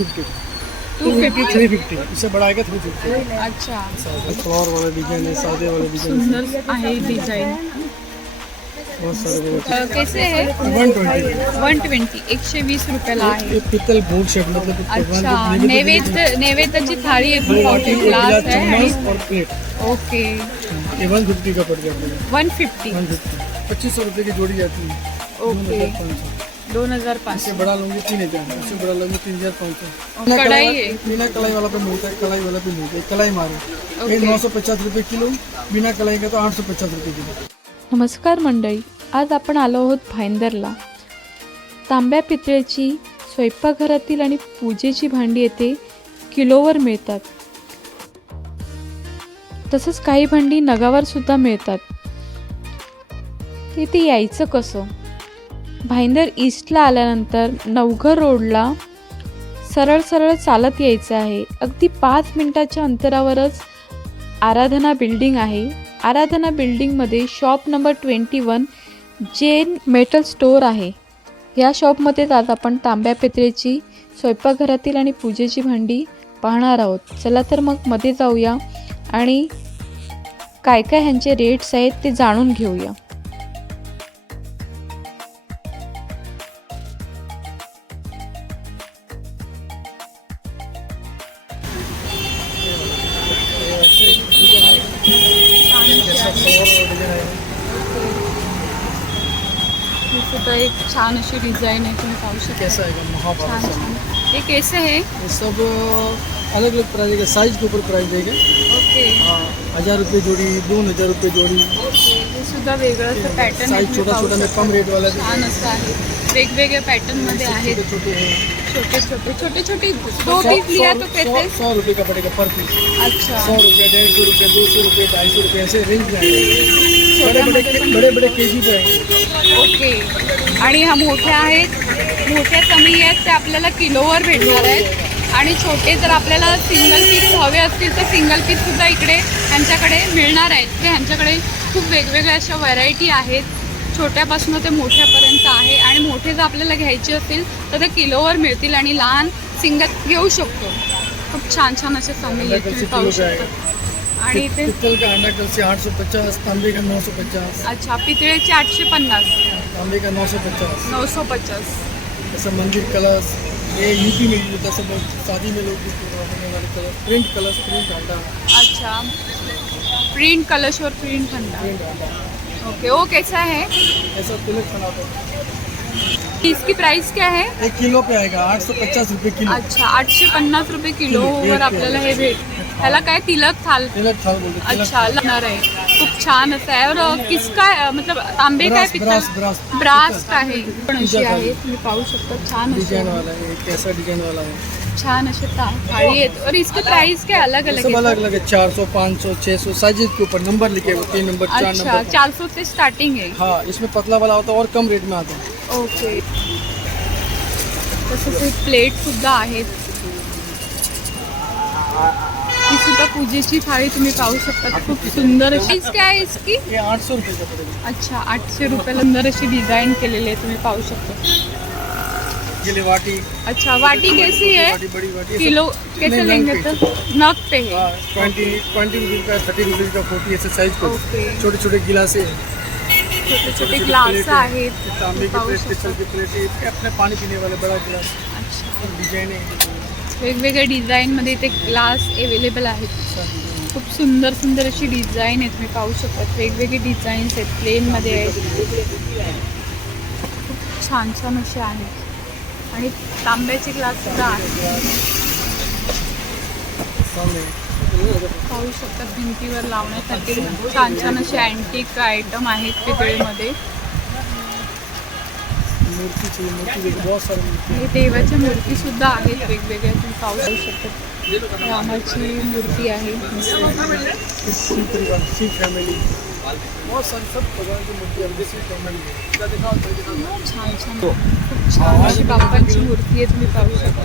Three fifty इससे बड़ा आएगा थ्री फिफ्टी अच्छा। फ्लावर वाला डिज़ाइन है सादे वाले डिज़ाइन सुंदर आहे डिझाईन बहुत सारे कैसे आहे वन ट्वेंटी वन ट्वेंटी एकशे वीस रुपयाला आहे. ये पित्तल शेप मतलब अच्छा नैवेद्य नैवेद्याची थाळी आहे फुल मोठी ग्लास आहे. और प्लेट ओके ये वन फिफ्टी का पड़ जाएगा वन फिफ्टी वन फिफ्टी पच्चीस सौ रुपये की जोड़ी जाती है। ओके दोन हजार पाच इससे बड़ा लूंगी तीन हजार इससे बड़ा लूंगी तीन हजार पाँच सौ कढ़ाई है बिना कलाई वाला पे मिलता है कलाई वाला पे मिलता है कलाई मारो ये नौ सौ पचास रुपये किलो बिना कलाई का तो आठ सौ पचास रुपये किलो. नमस्कार मंडळी आज आपण आलो आहोत भाईंदरला. तांब्या पितळेची स्वयंपाकघरातील आणि पूजेची भांडी येथे किलोवर मिळतात. तसंच काही भांडी नगावर सुद्धा मिळतात. ते इथे यायचं कसं? भाईंदर ईस्टला आल्यानंतर नवघर रोडला सरळ सरळ चालत यायचं आहे. अगदी पाच मिनटाच्या अंतरावरच आराधना बिल्डिंग आहे. आराधना बिल्डिंगमध्ये shop number twenty one Jain metal store आहे. या शॉपमध्ये आज आपण तांब्या पेत्रेची स्वयंपाकघरातील आणि पूजेची भांडी पाहणार आहोत. चला तर मग मध्ये जाऊया आणि काय काय ह्यांचे रेट्स आहेत ते जाणून घेऊया. कैसा है? महाभारत छान हे। कैसे आहे ये सब अलग अलग प्राइस का साइज़ के ऊपर प्राइस देगा हाँ हज़ार रुपये जोड़ी दोन हज़ार रुपये जोड़ी। हे सुद्धा वेगळं पॅटर्न छोटा छोटा में कम रेट वाला छान असं आहे. वेगवेगळ्या पॅटर्न मध्ये आहेत. छोटे छोटे हैं छोटे छोटे छोटे. छोटे दो पीस लिया तो सौ- सौ रुपये का पड़ेगा पर पीस अच्छा। सौ रुपये डेढ़ सौ रुपये दो सौ रुपये ढाई सौ रुपये ऐसे रेंज में आएँगे। बड़े बड़े बड़े बड़े के जी पे आएँगे। ओके. आणि ह्या मोठ्या आहेत. मोठ्या कमी आहेत त्या आपल्याला किलोवर भेटणार आहेत. आणि छोटे जर आपल्याला सिंगल पीस हवे असतील तर सिंगल पीससुद्धा इकडे ह्यांच्याकडे मिळणार आहेत. ते ह्यांच्याकडे खूप वेगवेगळ्या अशा व्हरायटी आहेत. छोट्यापासून ते मोठ्यापर्यंत आहे. आणि मोठे जर आपल्याला घ्यायचे असतील तर ते किलोवर मिळतील आणि लहान सिंगल घेऊ शकतो. खूप छान छान असे कमी आहेत पाहू शकतो. आणि का अंडा कल आठ सौ पचास तांबे का नौ सौ पचास. अच्छा पितळेचे आठशे पन्नास. तांबे का नौ सौ पचास. नऊ सौ पचास. ऐसा मंदिर कलश ये यूपी में यूज़ होता है सब शादी में लोग वाले कलश प्रिंट कलश प्रिंट अंडा अच्छा. प्रिंट कलश और प्रिंट अंडा ओके वो कैसा है? ऐसा तिलक बनाते हैं. इसकी प्राइस क्या है? एक किलो पे आएगा आठ सौ पचास रुपये किलो. अच्छा आठशे पन्नास रुपये किलोवर एक आपल्याला हे भेट ह्याला काय तिलक थाल। तिलक थाल बोलते अच्छा लागणार आहे खूप छान असं आहे और किसका आहे? मतलब तांबे काय ब्रास ब्रास ब्रास। ब्रास्ट आहे पण अशी आहे। तुम्ही पाहू शकता छान डिज़ाइन वाला है एक कैसा डिज़ाइन वाला है छान ता- थाळी आहेत. और इसके प्राइस क्या अलग अलग सब है अलग अलग है चार सौ पाँच सौ छः सौ साइजेस के ऊपर नंबर लिखे हुए तीन नंबर चार अच्छा नंबर चार सौ से स्टार्टिंग है। हाँ इसमें पतला वाला होता है और कम रेट में आता है। ओके तसंच प्लेट सुद्धा आहेत. ही सुद्धा पूजेची थाळी तुम्ही पाहू शकता. खूप सुंदर. अशी. काय इसकी? ये आठ सौ रुपये अच्छा आठशे रुपयाला सुंदर अशी डिझाईन केलेली आहे तुम्ही पाहू शकता. वाटी. अच्छा वाटी कैसी है किलो कैसे लेंगे तो। नग पे. है हाँ ट्वेंटी ट्वेंटी रुपीज़ का थर्टी रुपीज़ का फोर्टी ऐसे साइज को छोटे छोटे गिलासे. छोटे छोटे ग्लास आहेत. तांबे की प्लेट की प्लेट अपने पानी पीने वाले बड़ा गिलास. अच्छा. डिजाइन है वेगवेगळ्या डिझाईनमध्ये इथे ग्लास अवेलेबल आहेत. खूप सुंदर सुंदर अशी डिझाईन आहे तुम्ही पाहू शकत वेगवेगळे डिझाईन्स आहेत. प्लेनमध्ये आहेत. खूप छान छान असे आहेत. आणि तांब्याचे ग्लास सुद्धा आहेत पाहू शकतात भिंतीवर लावण्यासाठी. छान छान असे अँटिक आयटम आहेत पितळेमध्ये मूर्ति चाहिए मूर्ति बहुत सारी मूर्ति देवाच्या मूर्ती सुद्धा आहेत वेगवेगळ्या तुम्ही पाहू शकता. रामाची मूर्ती आहे. है परिवार सी फैमिली बहुत सारी सब भगवान की मूर्ति है सी फैमिली छान छान. खूप छान अशी बाप्पांची मूर्ती आहे तुम्ही पाहू शकता.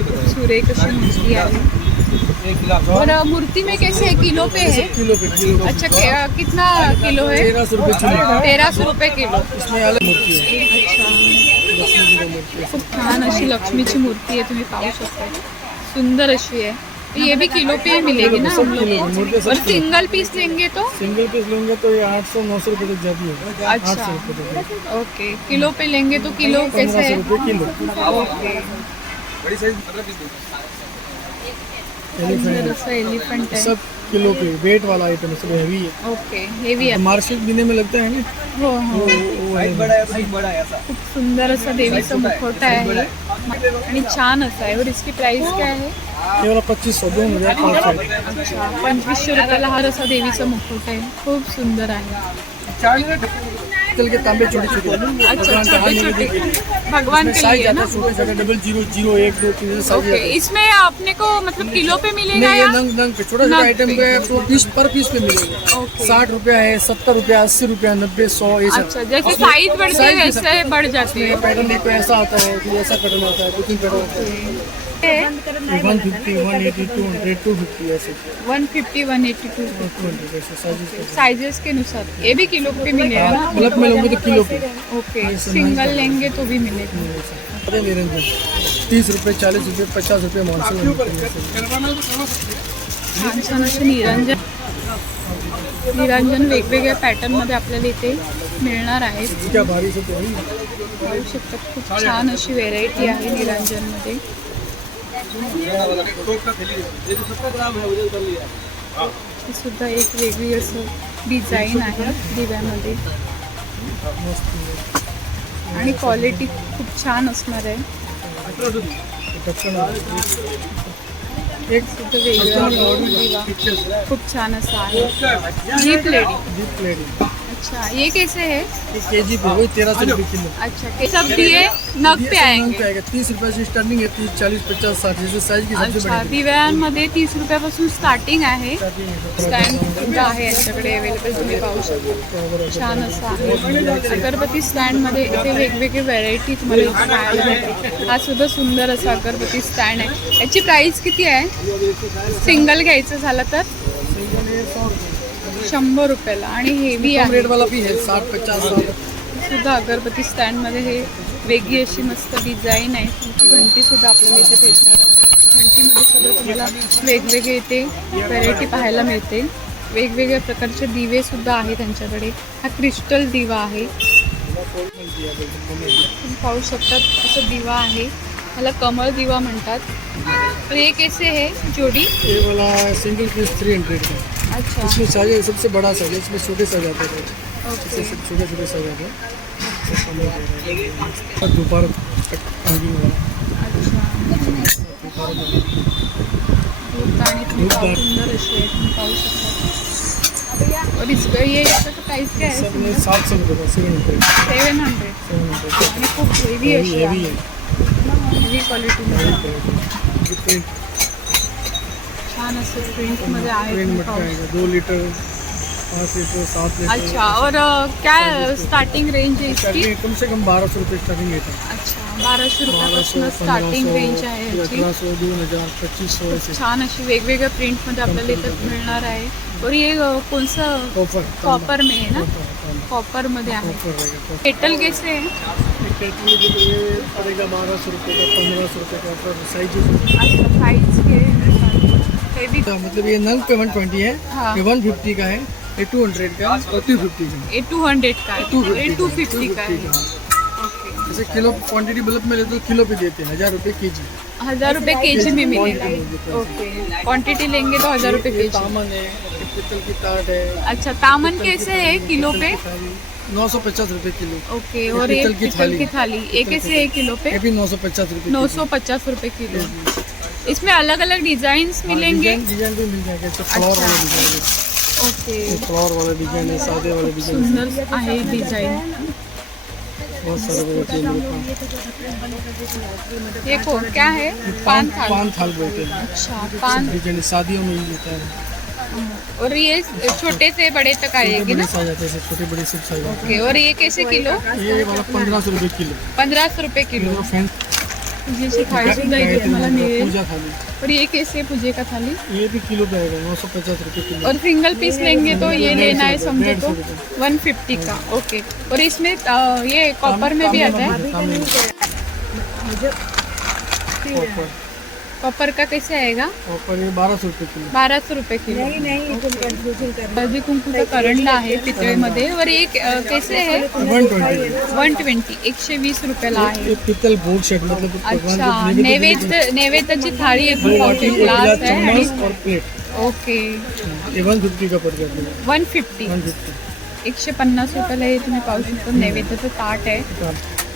खूप सुरेख अशी मूर्ती आहे. और और मूर्ति में कैसे है किलो पे है? किलो पे किलो अच्छा के- कितना किलो है? तेरह सौ रुपये किलो। तेरह सौ रुपये किलो। इसमें अलग मूर्ति है। अच्छा। खूप छान अशी लक्ष्मीची मूर्ती आहे तुम्ही पाहू शकता. सुंदर अशी आहे. तो ये भी किलो पे ही मिलेगी ना हम लोग? और सिंगल पीस लेंगे तो? सिंगल पीस लेंगे तो ये आठ सौ नौ सौ रुपये तक जाती है अच्छा। ओके। किलो पे लेंगे तो किलो कैसे है? किलो। ओके। एलिफेंट सुंदर असं एलिफंट आहे. सब किलो पे वेट वाला आइटम है सब हैवी है. ओके हेवी आहे. मार्केट बिने में लगता है ना? हो हो. वो है. खूप सुंदर असं देवीचं मुखवटा आहे. आणि छान असं आहे. और इसकी प्राइस काय आहे? ये वाला पच्चीस सौ दोन हजार अच्छा पंचवीसशे रुपयाला हा असा देवीचा मुखवटा आहे. खूप सुंदर आहे. चल के तांबे छोटे छोटे अच्छा भगवान छोटे छोटे भगवान के लिए ना? छोटे छोटे डबल ज़ीरो ज़ीरो एक दो तीन ओके इसमें अपने को मतलब किलो पे मिलेगा या नंग नंग पे छोटा छोटा आइटम पे। आपको पीस पर पीस पे मिलेगा। साठ रुपया है सत्तर रुपया अस्सी रुपया नब्बे सौ ये अच्छा जैसे साइज़ बढ़ती है वैसे बढ़ जाती है। पैटर्न एक ऐसा आता है ऐसा पैटर्न आता है पैटर्न आता है। साइजेस के अनुसार ये भी किलो पे मिलेगा ना बल्क में लोगे तो किलो पे ओके सिंगल लेंगे तो भी मिलेगा तीस रुपये चालीस रुपये पचास रुपये मानसून निरंजन निरंजन वेगवेगळ्या पॅटर्नमध्ये आपल्याला इथे मिळणार तो वही पाहू शकता खूप छान अशी व्हेरायटी आहे ही सुद्धा एक वेगळी असं डिझाईन आहे दिव्यामध्ये. आणि क्वालिटी खूप छान असणार आहे. एक सुद्धा दिवा खूप छान असं आहे. जीप लेडी अच्छा ये कैसे है? के जी पे वही तेरह सौ रुपये किलो। अच्छा सब दिए नग पे आएंगे? तीस रुपये से स्टार्टिंग है तीस चालीस पचास साठ जैसे साइज की सबसे अच्छा दिव्यांमध्ये तीस रुपयापासून स्टार्टिंग आहे. है स्टँड आहे. यांच्याकडे अवेलेबल तुम्ही पाहू शकता. छान असं आहे. अगरबत्ती स्टँडमध्ये इथे वेगवेगळे व्हरायटी तुम्हाला इथे पाहायला मिळते हा सुद्धा सुंदर असा अगरबत्ती स्टँड आहे. याची प्राइस किती आहे? सिंगल घ्यायचं झालं तर? शंभर रुपयाला आणि हेवी आहे. रेट वाला भी है साठ पचास सुद्धा अगरबत्ती स्टँडमध्ये हे वेगळी अशी मस्त डिझाईन आहे. तुमची घंटी सुद्धा आपल्याला इथे भेटणार आहे. घंटीमध्ये सुद्धा तुम्हाला वेगवेगळे इथे व्हरायटी पाहायला मिळते. वेगवेगळ्या प्रकारचे दिवे सुद्धा आहे त्यांच्याकडे. हा क्रिस्टल दिवा आहे. तुम्ही पाहू शकता असं दिवा आहे. ह्याला कमळ दिवा म्हणतात. हे कैसे है जोडी सिंगल पीस थ्री हंड्रेड अच्छा। इसमें साइज़ है सबसे बड़ा साइज़ है इसमें छोटे हैं। ओके। सब छोटे छोटे हैं। और दोपहर अच्छा। और इसका ये इसका प्राइस क्या है? में सात सौ रुपये का seven hundred seven hundred seven hundred खूप हेवी अशी हेवी है हेवी क्वालिटीमध्ये प्रिंट छान असं प्रिंटमध्ये आहे प्रिंट तुम्ही मटका पाहू दो लीटर पाँच लीटर सात लीटर अच्छा और क्या स्टार्टिंग रेंज आहे इसकी? कम से कम बारह सौ रुपये स्टार्टिंग रेट है। अच्छा बाराशे रुपयापासून स्टार्टिंग रेंज आहे याची अठारह सौ दो हज़ार पच्चीस सौ छान अशी वेगवेगळ्या प्रिंटमध्ये आपल्याला इथं मिळणार आहे और ये कोणचं ऑफ़र कॉपर में है ना? कॉपर मध्ये आहे केटल कैसे है? कैटली के लिए पड़ेगा बारह सौ रुपये का पंद्रह सौ रुपये का साइज़ अच्छा साइज़ के। मतलब ये नंग पे वन ट्वेंटी है। हाँ। ये वन फिफ्टी का है ये टू हंड्रेड का और टू फिफ्टी का है। ए टू हंड्रेड का टू है ये टू फिफ्टी का जैसे किलो क्वांटिटी बल्ब में ले तो किलो पे देते हैं हज़ार रुपये के जी हज़ार रुपए के जी में मिलेगा। ओके क्वांटिटी लेंगे तो हज़ार रुपए के जी तामन है ये पीतल की ताट है। अच्छा तामन कैसे है किलो पे? नौ सौ पचास रूपए किलो। ओके और ये पीतल की थाली। थाली ये कैसे है किलो पे? ये भी नौ सौ पचास रूपए नौ सौ पचास रूपए किलो। इसमें अलग अलग डिज़ाइन मिलेंगे। डिज़ाइन भी मिल जाएगा जैसे फ्लावर वाला डिज़ाइन ओके फ्लावर वाला डिज़ाइन है सादे वाले डिज़ाइन सुंदर आहे डिज़ाइन बहुत सारे वैरायटी है। ये कौन क्या है? पान थाल। पान थाल बोलते हैं। अच्छा पान। डिज़ाइन शादियों में यूज़ होता है। और ये छोटे से बड़े तक आएगी ना? छोटे बड़े आते ओके और ये कैसे किलो? ये वाला पंद्रह सौ रुपये किलो। पंद्रह सौ रुपये ये किलो तुम्हाला मिळेल और ये कैसे पूजे का थाली? ये भी किलो पे आएगा नौ सौ पचास रुपये और सिंगल पीस लेंगे तो ये लेना है समझे तो। वन फिफ्टी का ओके। और इसमें ये कॉपर में भी आता है? कॉपर का कैसे आएगा? कॉपर ये बारह सौ रुपये किलो। बारा सौ रुपये किलो। नहीं नहीं हळदी कुंकूचा करंडा आहे पितळेमध्ये एक अ, कैसे है? वन ट्वेंटी वन ट्वेंटी एकशे वीस रुपयाला आहे। पीतल बोर्ड सेट मतलब भगवान अच्छा को नैवेद्य नैवेद्य नैवेद्याची थाळी आहे फुल ग्लास गिलास आहे आणि चम्मच और प्लेट। ओके. ये वन फिफ्टी का पड़ है वन फिफ्टी वन फिफ्टी एकशे पन्नास रुपयाला हे तुम्ही पाहू शकता. नैवेद्याचं ताट आहे.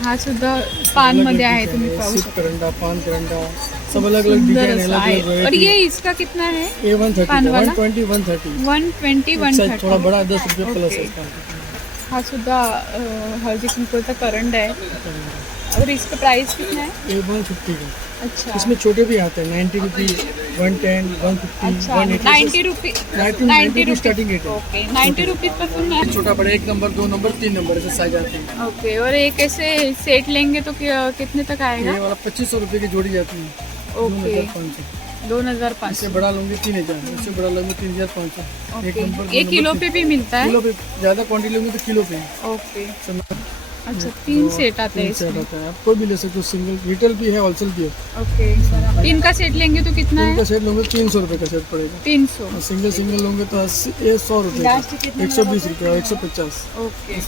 हा सुद्धा पान मध्ये आहे तुम्ही पाहू शकता करंडा पान करंडा. सब अलग अलग डिज़ाइन अलग अलग और ये इसका कितना है? ये one thirty one twenty one thirty one twenty one size थोड़ा बड़ा दस रुपये प्लस है। हा सुद्धा हळदी कुंकूचा करंड आहे और इसका प्राइस कितना है? ये वन फिफ्टी का। अच्छा। इसमें छोटे भी आते हैं ninety rupee one ten one fifty one ninety rupee ninety ninety rupee starting rate है ओके नाईन्टी रुपीज़ पासून है। छोटा बड़ा एक नंबर दो नंबर तीन नंबर ऐसे साइज़ आते हैं। ओके और एक ऐसे सेट लेंगे तो कितने तक आएगा? ये वाला पच्चीस सौ रुपये की जोड़ी जाती है। ओके हज़ार पाँच दोन हज़ार इससे बड़ा लूँगी तीन हज़ार इससे बड़ा लूँगी तीन हज़ार पाँच सौ। एक किलो पे भी मिलता है? किलो पे ज़्यादा क्वांटिटी लूँगी तो किलो पे। ओके अच्छा तीन सेट आते हैं सेट आता है। आप कोई भी ले सकते हो सिंगल रिटेल भी है होलसेल भी है। ओके तीन का सेट लेंगे तो कितना तीन का सेट लूँगे तीन सौ रुपये का सेट पड़ेगा। तीन सौ। सिंगल सिंगल लोगे तो अस्सी ये सौ रुपये एक सौ बीस रुपये एक सौ पचास। ओके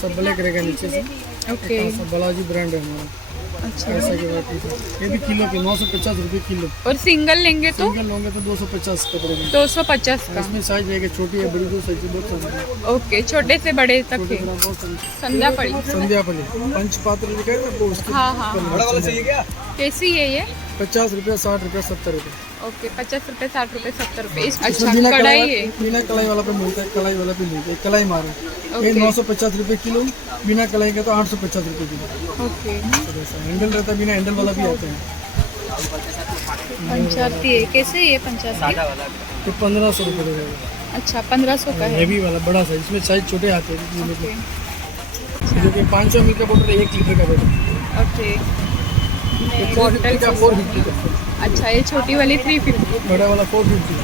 सब ब्लैक रहेगा नीचे से। ओके बालाजी ब्रांड है हमारा। अच्छा। ऐसा की बात है। ये भी किलो के नौ सौ पचास रूपए किलो। और सिंगल लेंगे तो? सिंगल लेंगे तो दो सौ पचास का पड़ेगा दो सौ पचास का। इसमें साइज़ रहेगा छोटी है बड़ी दो साइज़ बहुत सारी ओके छोटे से बड़े तक संध्या है। संध्या पड़ी। पंचपात्र लिखा है ना वो उसके हाँ हाँ ऊपर कैसी है ये? पचास रुपया साठ रुपया सत्तर रुपये। ओके पचास रुपये साठ रुपये सत्तर रुपये। अच्छा बिना कढ़ाई है बिना कढ़ाई वाला पे मिलता है कढ़ाई वाला पे मिलता है कढ़ाई मारो। ये नौ सौ पचास रुपये किलो बिना कढ़ाई का तो आठ सौ पचास रुपये किलो। ओके। तो हैंडल रहता है बिना हैंडल वाला भी आता है। पंचायती है कैसे ये पंचायती? तो पंद्रह सौ रुपये रहेगा। अच्छा पंद्रह सौ का है। हैवी वाला बड़ा साइज़ इसमें साइज़ छोटे आते हैं। जो कि पाँच सौ एम का बोतल एक लीटर का बोतल ओके। अच्छा ये छोटी वाली थ्री फिफ्टी बड़ा वाला फोर फिफ्टी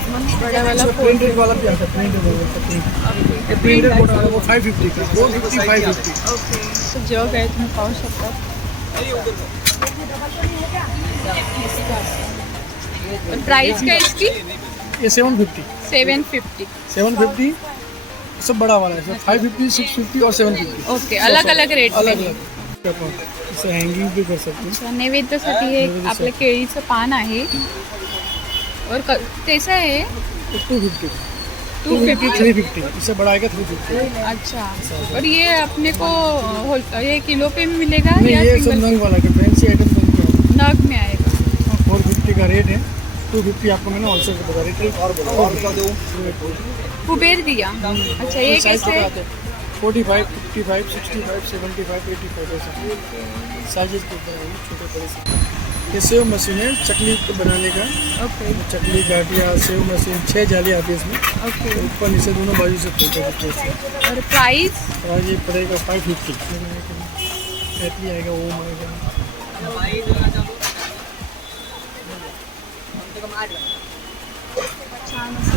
बड़ा वाला प्रिंटेड वाला भी आता है प्रिंटेड वाला प्रिंटेड है। वो फाइव फिफ्टी का four fifty five fifty okay तो जग आहे तुम्ही पाहू शकता प्राइस क्या इसकी? ये seven fifty seven fifty seven fifty सब बड़ा वाला है फाइव फिफ्टी सिक्स फिफ्टी और सेवन फिफ्टी ओके अलग अलग रेट अलग अलग इसे हँगिंग भी कर सकते हैं। अच्छा नैवेद्यासाठी हे आपलं केळीचं पान आहे. और क- कैसा आहे two fifty two fifty three fifty इससे बड़ा आएगा थ्री फिफ्टी अच्छा। और ये अपने को ये किलो पे में मिलेगा नहीं या ये सब नंग वाला है फैंसी आइटम नग में आएगा। फोर फिफ्टी का रेट है। टू फिफ्टी आपको मैंने होलसेल का बता रिटेल और कुबेर दिया। अच्छा ये कैसे? है। Forty five fifty five sixty five seventy five eighty five ऐसा। साइजेस के ऊपर है छोटे बड़े से। ये सेव मशीन है चकली को बनाने का। ओके चकली गाठिया सेव मशीन छः जाली आती है इसमें ओके ऊपर नीचे दोनों बाजू से खोलते हैं कैसे और प्राइस आज ये पड़ेगा फाइव फिफ्टी कैटली आएगा ओम आएगा। छान असं